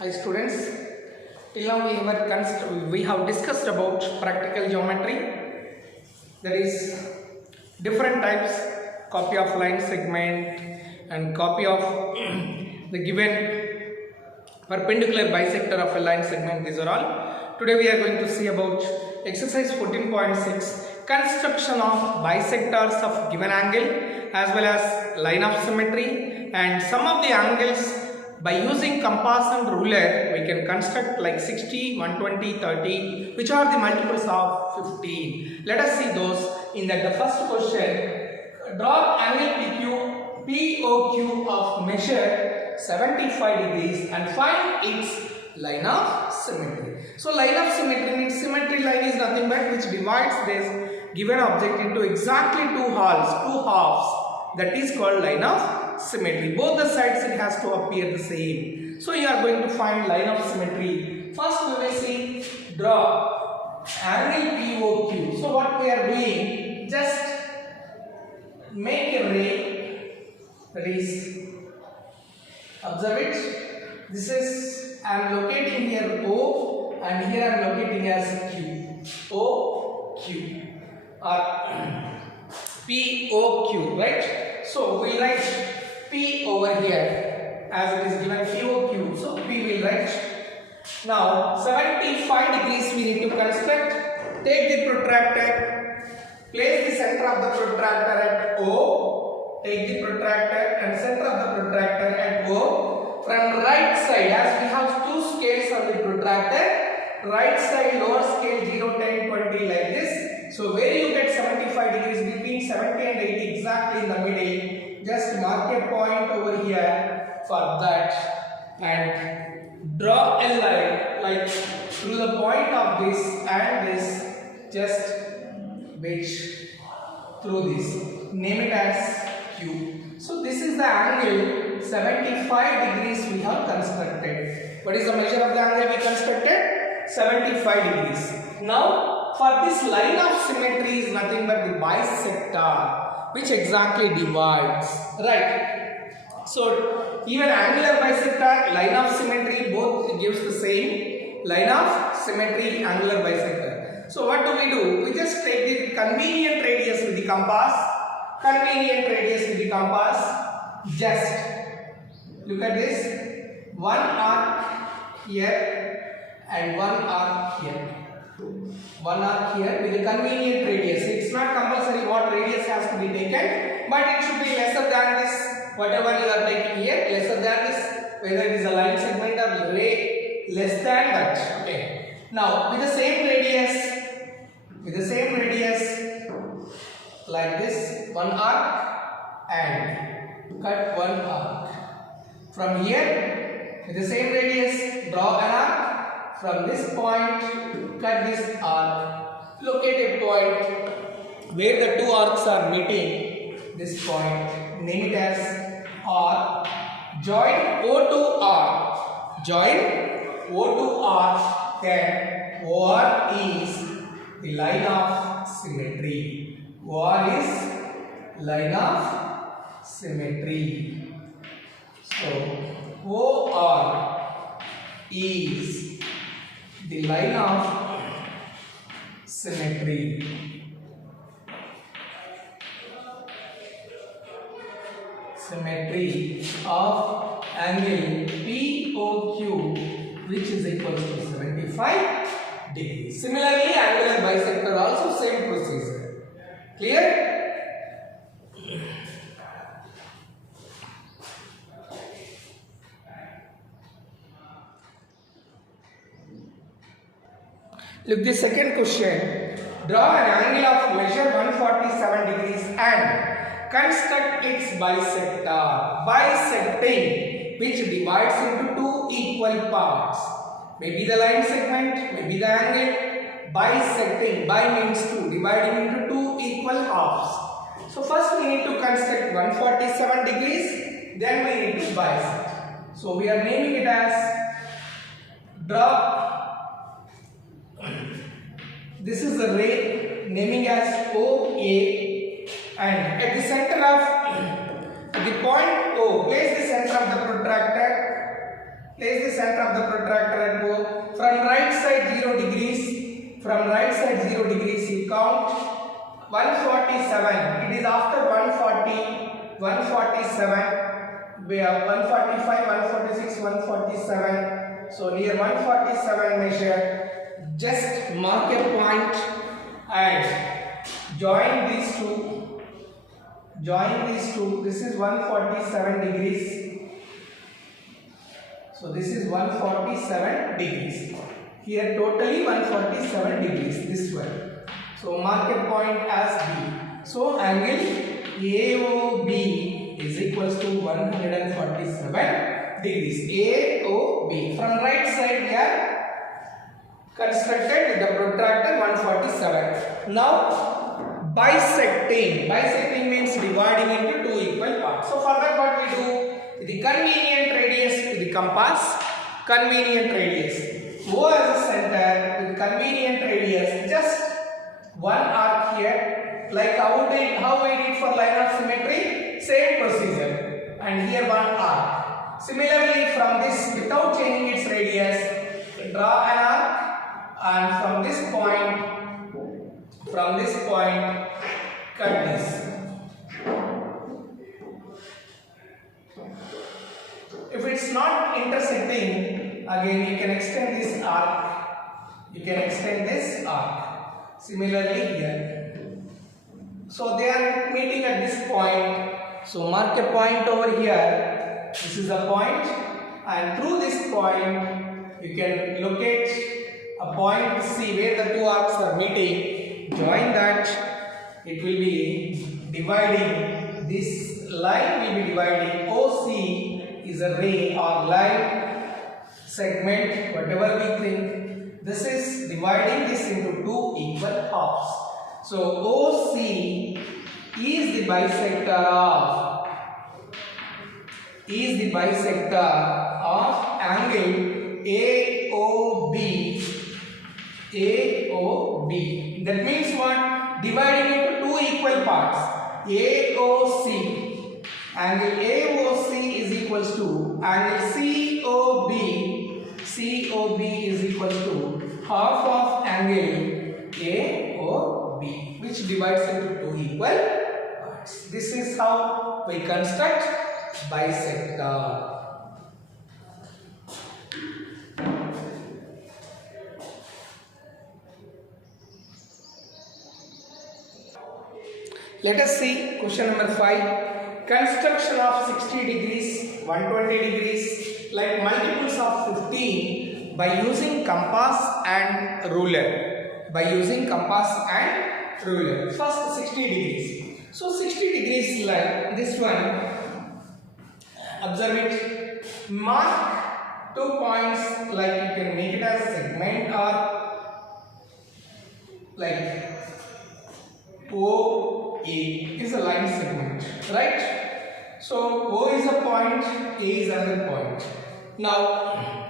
Hi students, till now we have discussed about practical geometry, that is different types, copy of line segment and copy of the given perpendicular bisector of a line segment. These are all. Today we are going to see about exercise 14.6, construction of bisectors of given angle as well as line of symmetry, and some of the angles by using compass and ruler we can construct like 60, 120, 30, which are the multiples of 15. Let us see those. In that, the first question, draw angle POQ of measure 75 degrees and find its line of symmetry. So line of symmetry means symmetry line is nothing but which divides this given object into exactly two halves. That is called line of symmetry. Both the sides it has to appear the same. So you are going to find line of symmetry. First we will see draw angle POQ. So what we are doing, just make a ray, that is, observe it. This is, I am locating here O and here I am locating as Q. O, Q or POQ, right? So we write P over here as it is given POQ. So P will write. Now 75 degrees we need to construct. Take the protractor, place the center of the protractor at O. Take the protractor and center of the protractor at O. From right side, as we have two scales on the protractor, right side lower scale 0, 10, 20 like this. So where you get 75 degrees, between 70 and 80 exactly in the middle, just mark a point over here for that and draw a line like through the point of this and this, just wedge through this. Name it as Q. So this is the angle 75 degrees we have constructed. What is the measure of the angle we constructed? 75 degrees. Now for this line of symmetry is nothing but the bisector which exactly divides, right? So even angular bisector, line of symmetry, both gives the same line of symmetry, angular bisector. So what do? We just take the convenient radius with the compass. Just look at this, one arc here and one arc here. One arc here with a convenient radius. It's not compulsory what radius has to be taken, but it should be lesser than this. Whatever you are taking here, lesser than this. Whether it is a line segment or ray, less than that. Okay. Now with the same radius, like this, one arc and cut one arc. From here, with the same radius, draw an arc. From this point, cut this arc. Locate a point where the two arcs are meeting. This point, name it as R. Join O to R. Then OR is the line of symmetry. OR is line of symmetry. So OR is the line of symmetry. Symmetry of angle POQ, which is equal to 75 degrees. Similarly, angular bisector also same procedure. Clear? Look, the second question. Draw an angle of measure 147 degrees and construct its bisector. Bisecting, which divides into two equal parts. Maybe the line segment, maybe the angle. Bisecting, bi means two, dividing into two equal halves. So first we need to construct 147 degrees, then we need to bisect. So we are naming it as draw. This is the ray, naming as OA, and at the center of the point O, place the center of the protractor Place the center of the protractor at O. From right side 0 degrees. From right side 0 degrees you count 147. It is after 140, 147. We have 145, 146, 147. So near 147 measure. Just mark a point and join these two. Join these two. This is 147 degrees. So this is 147 degrees. Here totally 147 degrees. This one. So mark a point as B. So angle AOB is equals to 147 degrees. AOB. From right side we are constructed with the protractor 147. Now bisecting. Bisecting means dividing into two equal parts. So for that what we do? With the convenient radius with the compass. Convenient radius. O as a center with convenient radius. Just one arc here. Like how we did for line of symmetry. Same procedure. And here one arc. Similarly from this, without changing its radius, draw an arc. And from this point, cut this. If it's not intersecting, again you can extend this arc. You can extend this arc. Similarly here. So they are meeting at this point. So mark a point over here. This is a point, and through this point you can locate a point C where the two arcs are meeting. Join that. It will be dividing. This line will be dividing. OC is a ray or line segment, whatever we think. This is dividing this into two equal halves. So OC is the bisector of angle AOB. AOB. That means what? Dividing into two equal parts. AOC. Angle AOC is equals to angle COB. COB is equals to half of angle AOB, which divides into two equal parts. This is how we construct bisector. Let us see question number 5. Construction of 60 degrees, 120 degrees, like multiples of 15 by using compass and ruler. First 60 degrees. So 60 degrees like this one. Observe it. Mark 2 points, like you can make it as segment or like OA is a line segment, right? So O is a point, A is another point. Now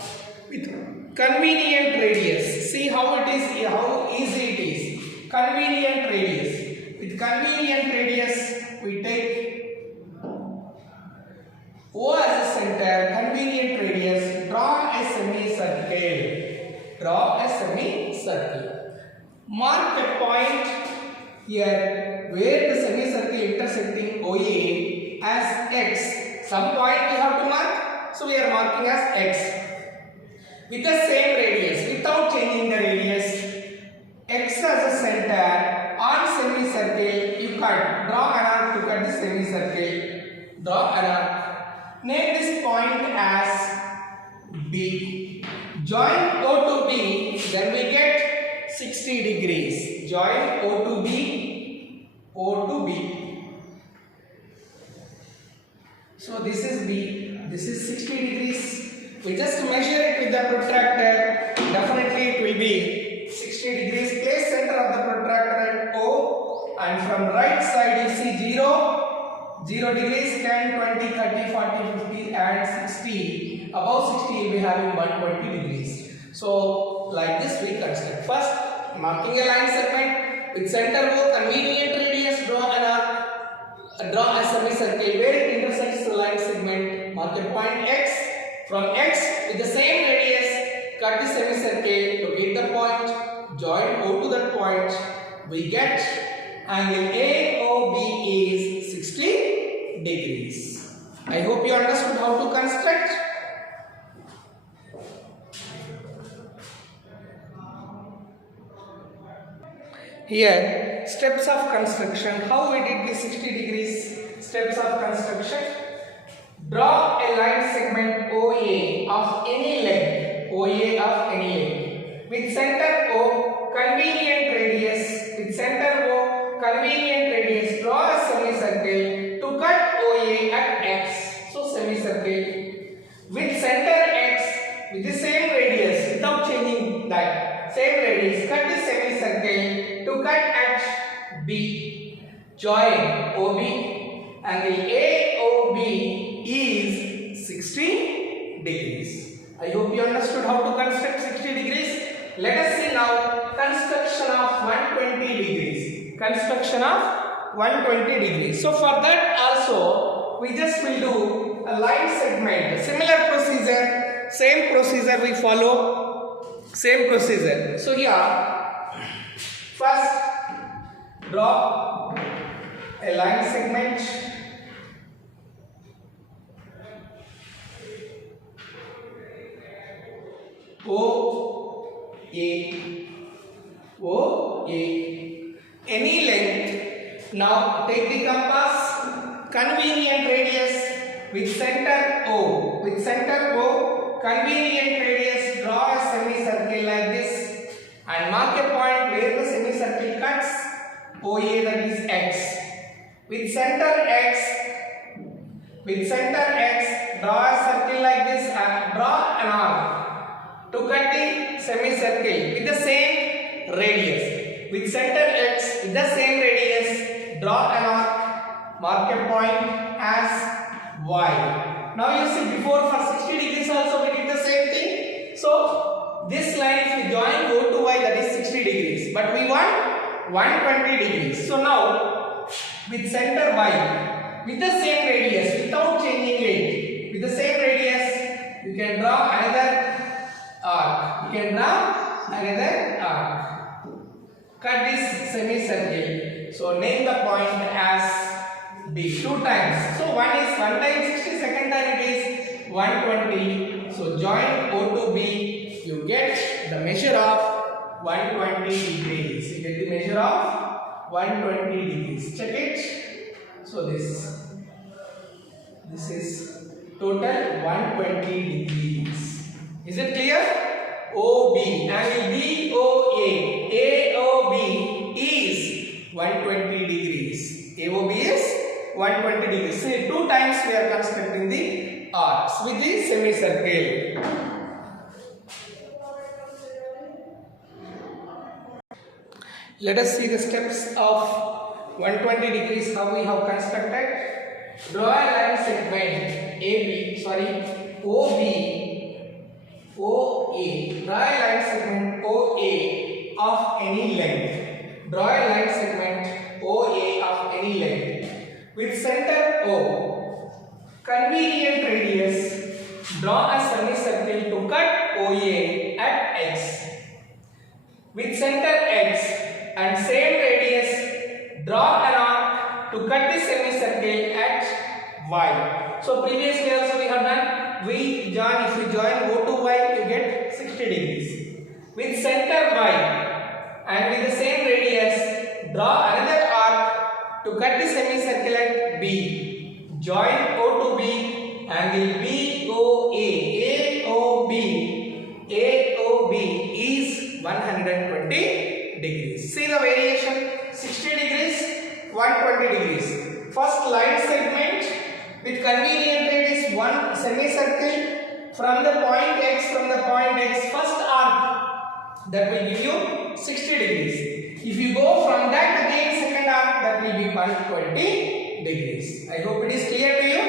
with convenient radius, see how easy it is. Convenient radius. With convenient radius, we take O as a center. Convenient radius. Draw a semicircle. Mark a point here where the semicircle intersecting OA as X. Some point we have to mark, so we are marking as X. With the same radius, without changing the radius, X as a center on semicircle, you cut. Draw an arc to cut the semicircle. Draw an arc. Name this point as B. Join O to B, then we get 60 degrees. Join O to B, O to B. So this is B, this is 60 degrees. We just measure it with the protractor. Definitely it will be 60 degrees. Place center of the protractor at O, and from right side you see 0 degrees, 10, 20, 30, 40, 50 and 60. Above 60 you will be having 120 degrees. So like this we construct. First, marking a line segment with center O, convenient radius, draw an arc, draw a semicircle where it intersects the line segment. Mark a point X. From X with the same radius, cut the semicircle to get the point, join O to that point, we get angle AOB is 60 degrees. I hope you understood how to construct. Here, steps of construction. How we did the 60 degrees steps of construction? Draw a line segment OA of any length, OA of any length, with center O, convenient radius, with center O, convenient radius. Draw a semicircle to cut OA at X. So semicircle with center X with the same radius without changing that same radius. Cut the semicircle to cut at B. Join OB. Angle AOB is 60 degrees. I hope you understood how to construct 60 degrees. Let us see now construction of 120 degrees. Construction of 120 degrees. So for that also we just will do a line segment. Similar procedure, same procedure we follow. Same procedure. So here first draw a line segment OA, any length. Now take the compass, convenient radius with center O. With center O, convenient radius, draw a semicircle like this and mark a point where the semicircle cuts OA, that is X. With center X, draw a circle like this and draw an arc to cut the semicircle with the same radius. With center X with the same radius, draw an arc, mark a point as Y. Now you see before for 60 degrees also we did the same thing. So this line if we join O to Y, that is 60 degrees. But we want 120 degrees. So now with center Y with the same radius without changing it, with the same radius you can draw another arc. You can draw another arc. Cut this semicircle. So name the point as B. 2 times. So one time 60, second time it is 120. So join O to B. You get the measure of 120 degrees. You get the measure of 120 degrees. Check it. So this is total 120 degrees. Is it clear? OB, angle BOA, AOB is 120 degrees. AOB is 120 degrees. See, 2 times we are constructing the arcs with the semicircle. Let us see the steps of 120 degrees how we have constructed. Draw a line segment OA. Draw a line segment OA of any length. Draw a line segment OA of any length. With center O, convenient radius, draw a semicircle to cut OA at X. With center X and same radius, draw an arc to cut the semicircle at Y. So previously also we have done, if we join O to Y, you get 60 degrees. With center Y and with the same radius, draw another arc to cut the semicircle at B. Join O to B, angle BOA, AOB is 120 degrees. See the variation, 60 degrees, 120 degrees. First line segment with convenient radius, one semicircle from the point X, first arc that will give you 60 degrees. If you go from that again second arc, that will be 120 degrees. I hope it is clear to you.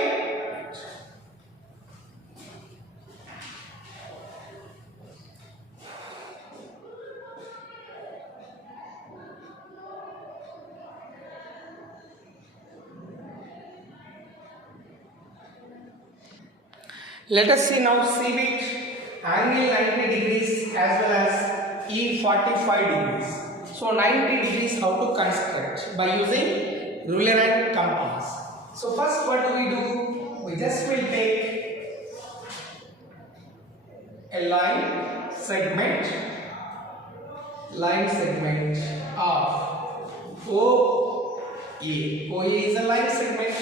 Let us see now CBIT angle 90 degrees as well as E 45 degrees. So 90 degrees how to construct by using ruler and compass. So first what do? We just will take a line segment of OA. OA is a line segment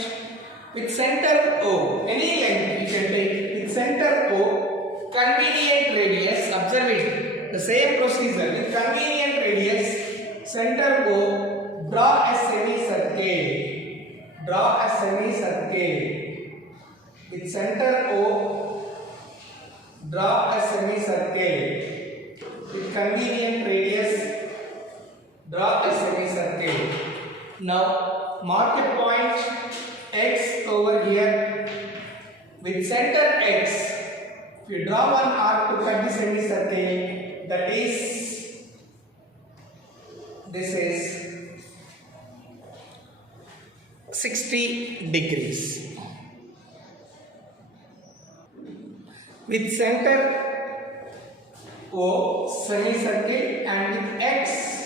with center O. Any length you can take with center O, convenient radius. Observe it. The same procedure with convenient radius, center O. Draw a semicircle. Draw a semicircle with center O. Draw a semicircle with convenient radius. Draw a semicircle. Now mark a point X over here with center X. If you draw one arc to cut the semicircle, that is, this is 60 degrees. With center O semicircle and with X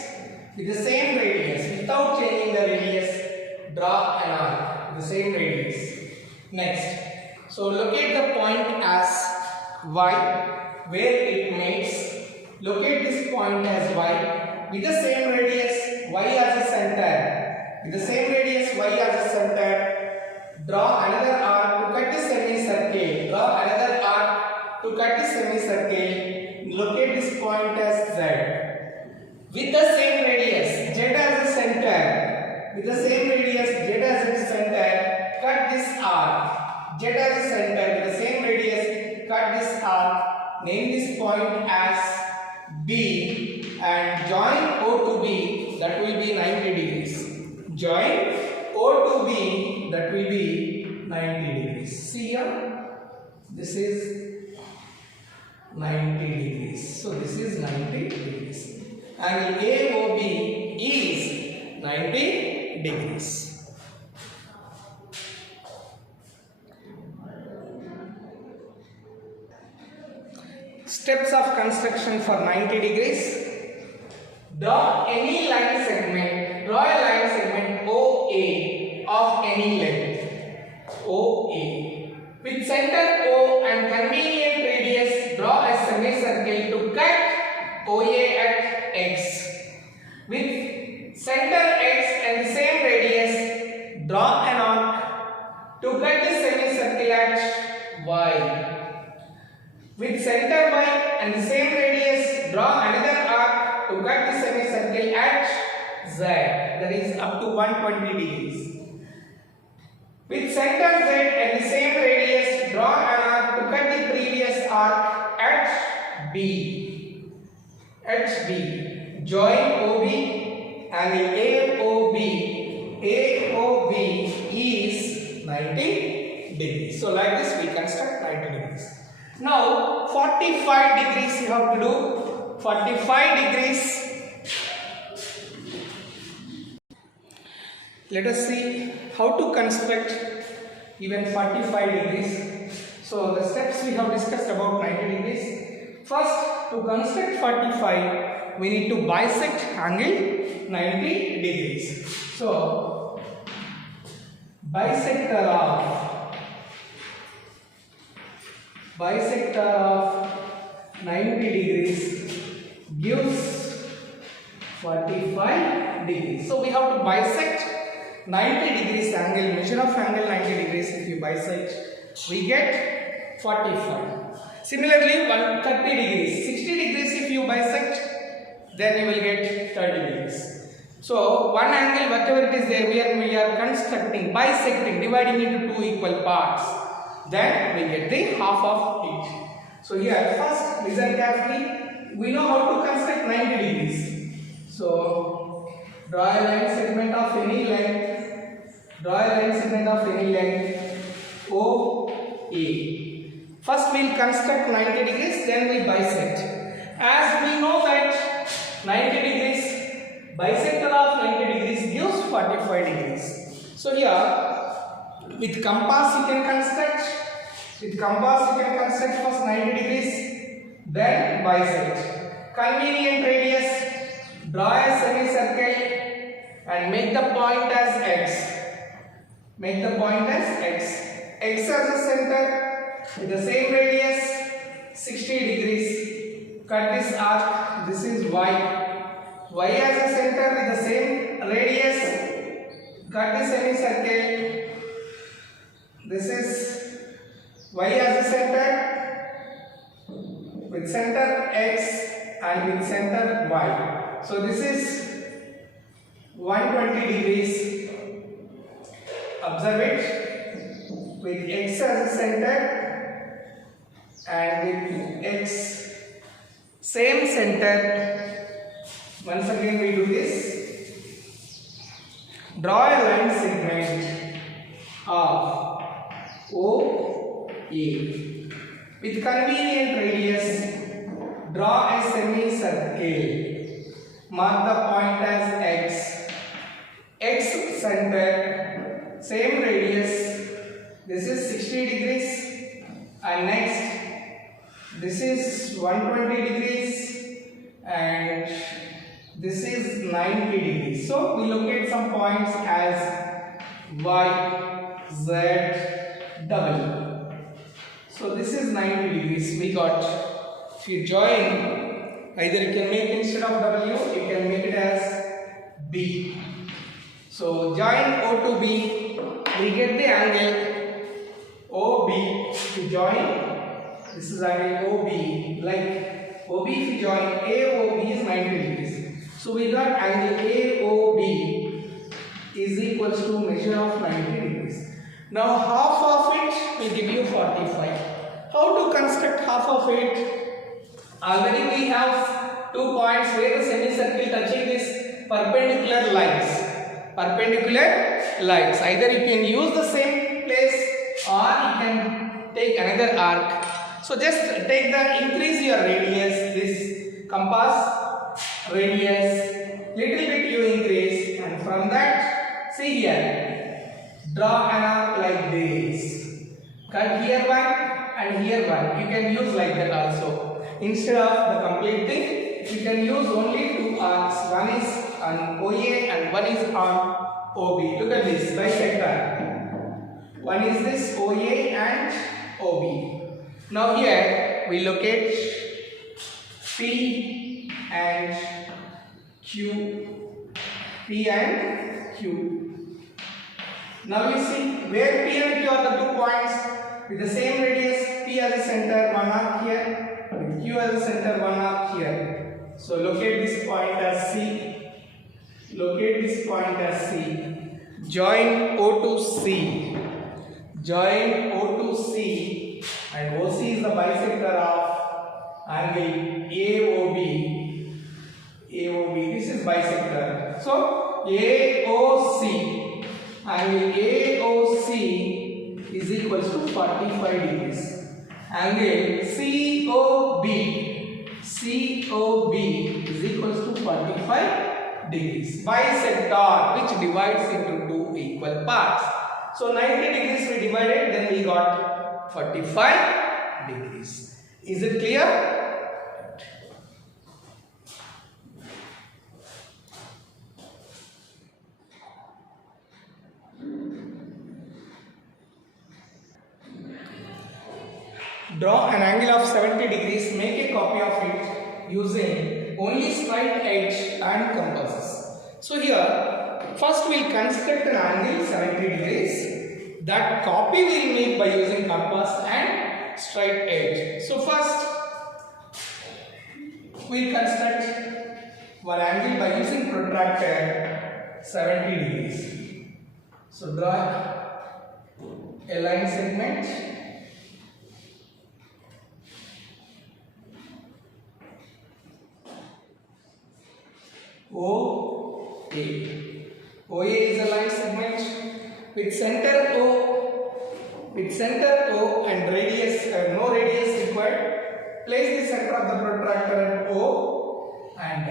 with the same radius, without changing the radius, draw an arc with the same radius. Next, so locate the point as Y where it meets. Locate this point as Y with the same radius, Y as a center. With the same radius, Y as a center, draw another arc to cut the semicircle. Draw another arc to cut the semicircle. Locate this point as Z. With the same radius, Z as a center. With the same radius, Z as a center, cut this arc. Z as a center with the same radius, cut this arc. Name this point as B and join O to B, that will be 90 degrees. Join O to B, that will be 90 degrees. See here, this is 90 degrees. So this is 90 degrees. Angle AOB is 90 degrees. Steps of construction for 90 degrees. Draw any line segment. Draw a line segment OA of any length. OA. With center O and convenient radius, draw a semicircle to cut OA at X. With center X and the same radius, draw an arc to cut the semicircle at Y. With center Y and the same radius, draw another arc to cut the semicircle at Z, that is up to 120 degrees. With center Z and the same radius, draw an arc to cut the previous arc at B. At B. Join OB and the AOB. AOB is 90 degrees. So like this we construct 90 degrees. Now 45 degrees you have to do. 45 degrees. Let us see how to construct even 45 degrees. So the steps we have discussed about 90 degrees. First, to construct 45, we need to bisect angle 90 degrees. So bisector of 90 degrees gives 45 degrees. So we have to bisect 90 degrees angle, measure of angle 90 degrees. If you bisect, we get 45. Similarly, 30 degrees, 60 degrees if you bisect, then you will get 30 degrees. So one angle, whatever it is there, we are constructing, bisecting, dividing into two equal parts. Then we get the half of it. So here, first listen carefully. We know how to construct 90 degrees. So draw a line segment of any length. Draw a line segment of any length OA. First we will construct 90 degrees, then we bisect. As we know that 90 degrees, bisector of 90 degrees gives 45 degrees. So here with compass you can construct With compass you can construct first 90 degrees, then bisect. Convenient radius, draw a semicircle and make the point as x. Make the point as x. X as a center with the same radius 60 degrees. Cut this arc. This is y. Y as a center with the same radius. Cut the semicircle. This is y as a center with center x and with center y. So this is 120 degrees. Observe it with x as a center and with x same center. Once again we do this. Draw a line segment of OA with convenient radius. Draw a semicircle. Mark the point as x. X center, same radius. This is 60 degrees, and next this is 120 degrees, and this is 90 degrees. So we locate some points as y, z, w. So this is 90 degrees. We got. If you join, either you can make instead of w, you can make it as b. So join O to B, we get the angle OB to join. This is angle OB. Like OB, if you join AOB is 90 degrees. So we got angle AOB is equals to measure of 90 degrees. Now half of it will give you 45. How to construct half of it? Already we have 2 points where the semicircle touching this perpendicular lines. Either you can use the same place or you can take another arc. So just take increase your radius, this compass radius, little bit you increase, and from that, see here, draw an arc like this. Cut here one and here one. You can use like that also. Instead of the complete thing, you can use only 2 arcs. One is on OA and one is on OB. Look at this bisector. One is this OA and OB. Now here we locate P and Q. P and Q. Now you see where P and Q are the 2 points with the same radius. P as a center, 1 arc here. With Q as a center, 1 arc here. So locate this point as C. Locate this point as C. Join O to C. Join O to C, and OC is the bisector of angle AOB. AOB. This is bisector. So AOC. Angle AOC is equals to 45 degrees. Angle COB. COB is equals to 45 degrees. Bisector which divides into 2 equal parts. So 90 degrees we divided, then we got 45 degrees. Is it clear? Draw an angle of 70 degrees, make a copy of it using only straight edge and compasses. So here, first we will construct an angle 70 degrees. That copy we will make by using compass and straight edge. So first, we will construct one angle by using protractor 70 degrees. So draw a line segment. OA. OA is a line segment with center O and radius, no radius required. Place the center of the protractor at O and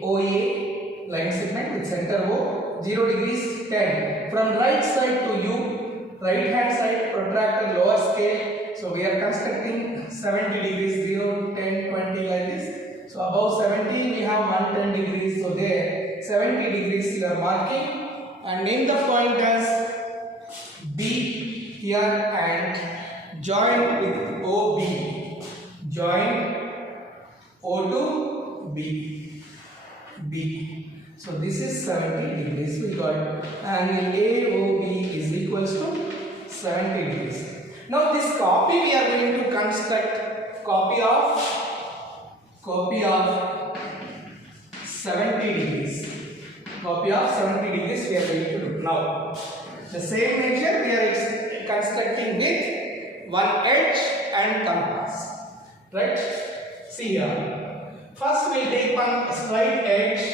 OA line segment with center O, 0 degrees 10. From right side to U, right hand side protractor lower scale. So we are constructing 70 degrees, 0, 10, 20 like this. So above 70 we have 110 degrees. So there 70 degrees you are marking and name the point as B here and join with OB. Join O to B. B. So this is 70 degrees. We got angle AOB is equals to 70 degrees. Now this copy we are going to construct copy of 70 degrees. Copy of 70 degrees we are going to do. Now the same measure we are constructing with one edge and compass. Right? See here. First we will take one straight edge.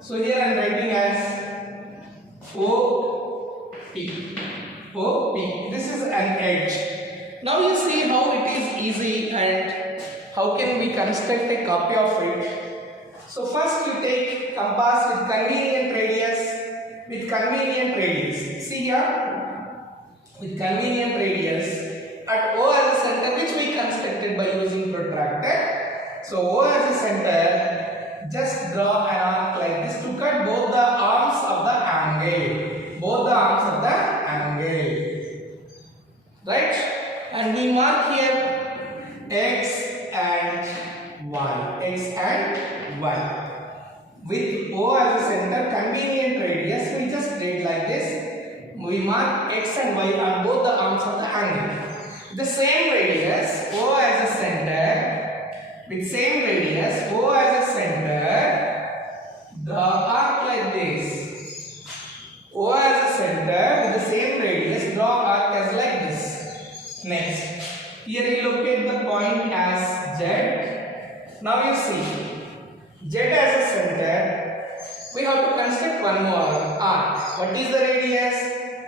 So here I am writing as OP. OP. This is an edge. Now you see how it is easy and how can we construct a copy of it. So first you take compass with convenient radius. With convenient radius. See here. With convenient radius at O as a center, which we constructed by using protractor. So O as a center, just draw an arc like this to cut both the arms of the angle. Both the arms of the angle. Right? And we mark here X and Y. X and Y. With O as a center, convenient radius, we just did like this. We mark X and Y on both the arms of the angle. The same radius, O as a center, with same radius, O as a center, draw arc like this. O as a center with the same radius, draw arc as like this. Next, here you locate the point as Z. Now you see. Z as a center, we have to construct one more arc. What is the radius?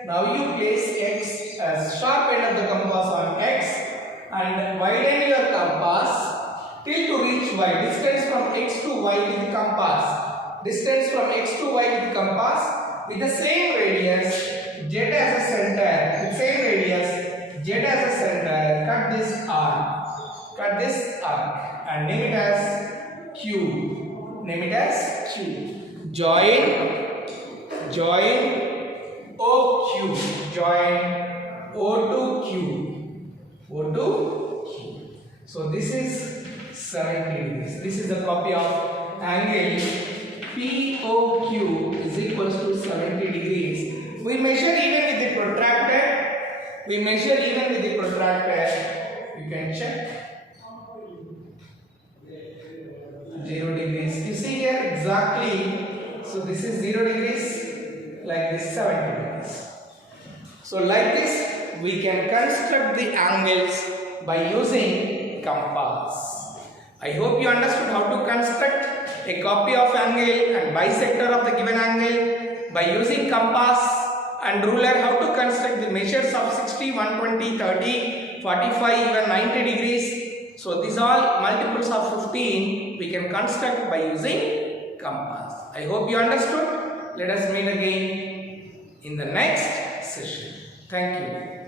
Now you place X as sharp end of the compass on X and widen your compass till to reach Y. Distance from X to Y with the compass. Distance from X to Y with the compass with the same radius Z as a center. With same radius Z as a center. Cut this arc. Cut this arc and name it as Q. Name it as Q. Join OQ. Join O to Q. O to Q. So this is 70 degrees. This is a copy of angle POQ is equals to 70 degrees. We measure even with the protractor. You can check. 0 degrees. You see here exactly. So this is 0 degrees, like this 70 degrees. So like this we can construct the angles by using compass. I hope you understood how to construct a copy of angle and bisector of the given angle by using compass and ruler, how to construct the measures of 60, 120, 30, 45, even 90 degrees. So these all multiples of 15 we can construct by using compass. I hope you understood. Let us meet again in the next session. Thank you.